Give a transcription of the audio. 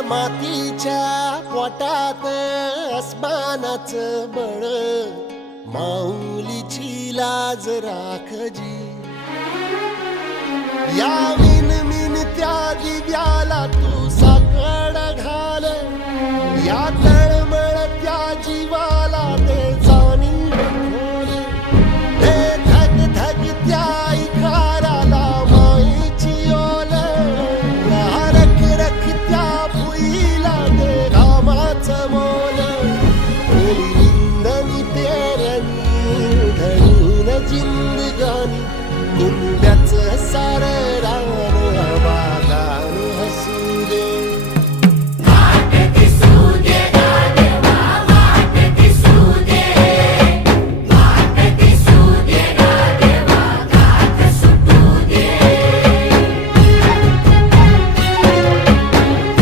मातीच्या पोटात अस्मानाच बळ. माऊलीची लाज राखजी या विन मिन त्या दिव्याला तू साकड घाल. यात कुंब्याच सार